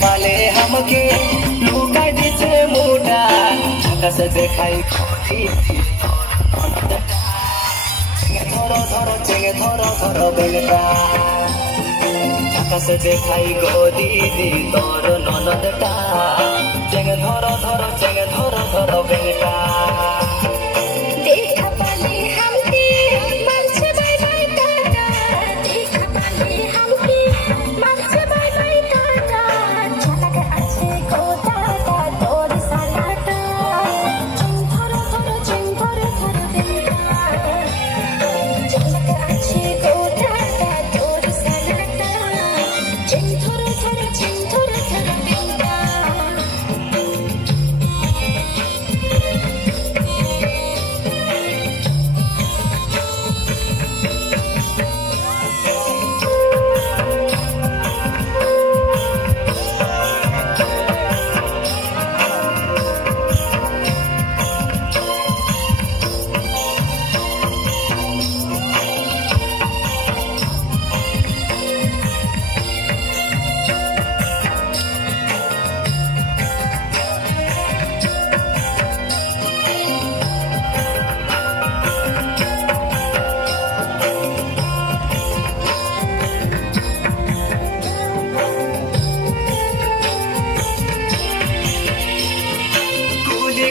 पाले हमके लुकाई दिसे मुटा आकाश देखाई खोदी धरो धरो चेंगे धरो धरो बेटा आकाश देखाई गोदी दी तोर ननदटा चेंगे धरो धरो चेंगे धरो धरो बेटा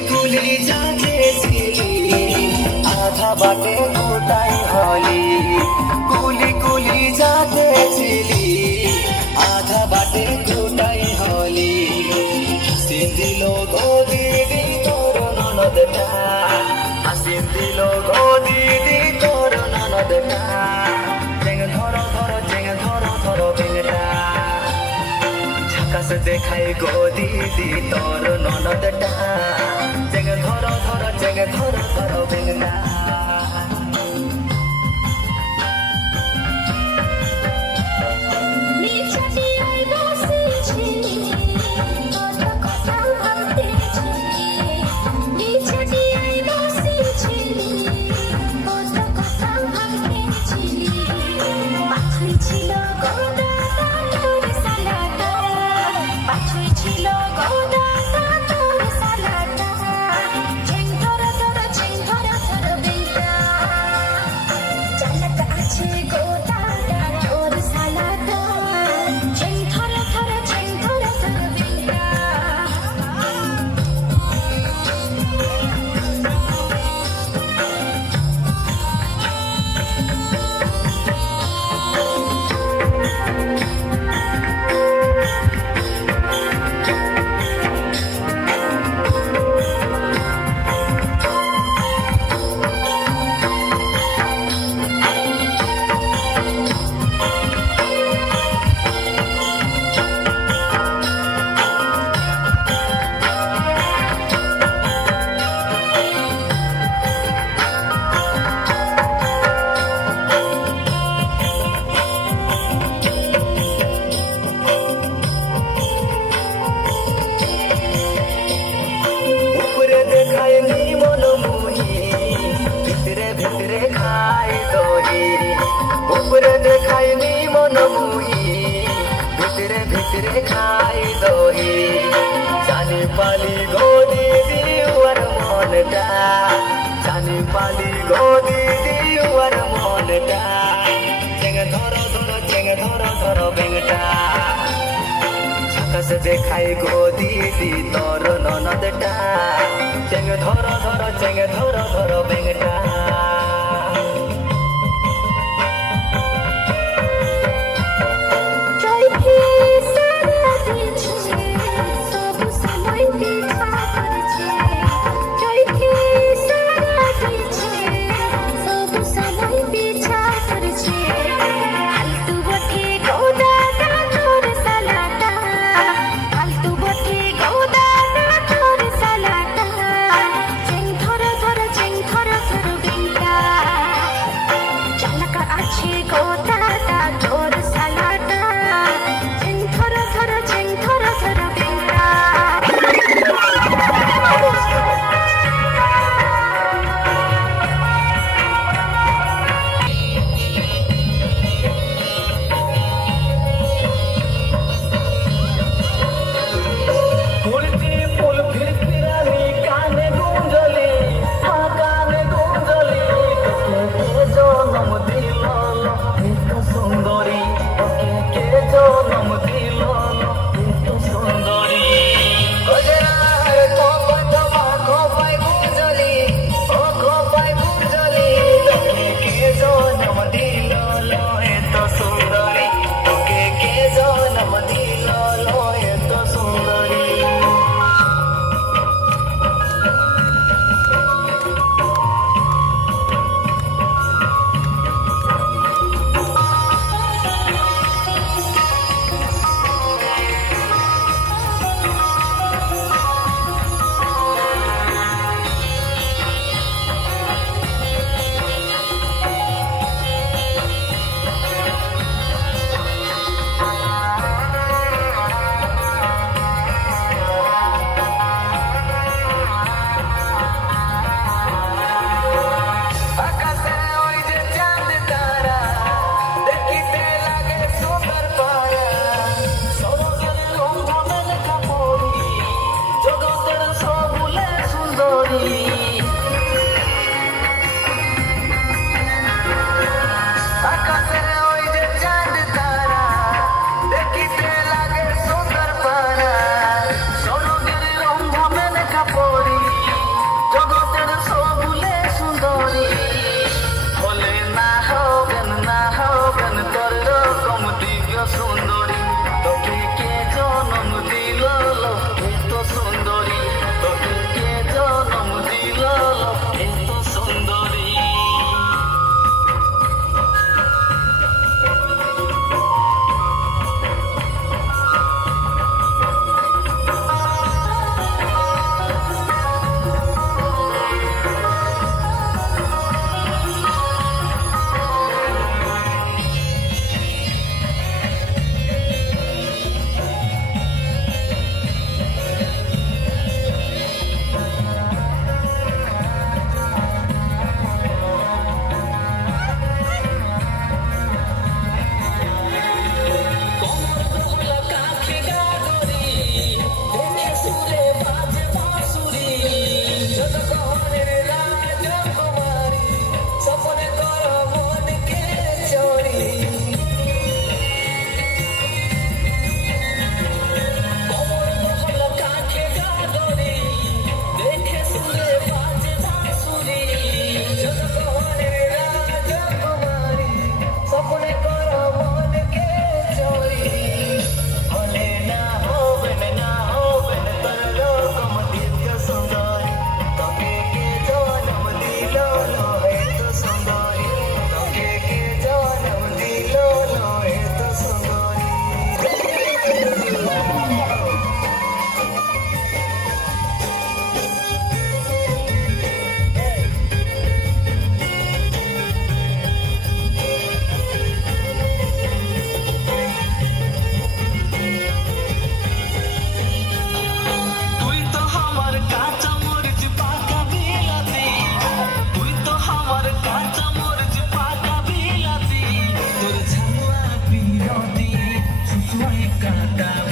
कुली जाके आधा बाटे घुटाई होली कुली कुली जाके आधा बाटे घुटाई होली सिंधी लोगो दीदी तोर ननदटा सिंधी लोगो दीदी तोर ननदटा चेंग धरो धरो चेंग धरो धरो बेटा झकास देखाई गो दीदी तोर ननदटा चेंग धरो धरो चेंग धरो धरो बेटा भितरे खाई दोही जानी पाली गोदी दीवर मोनटा जानी पाली गोदी दीवर मोनटा चेंग धरो धरो चेंग धरो धरो बेंगटा झकास देखाई गोदी दी तोर ननदटा चेंग धरो धरो चेंग धरो धरो बेंगटा Cinta ওই কাটা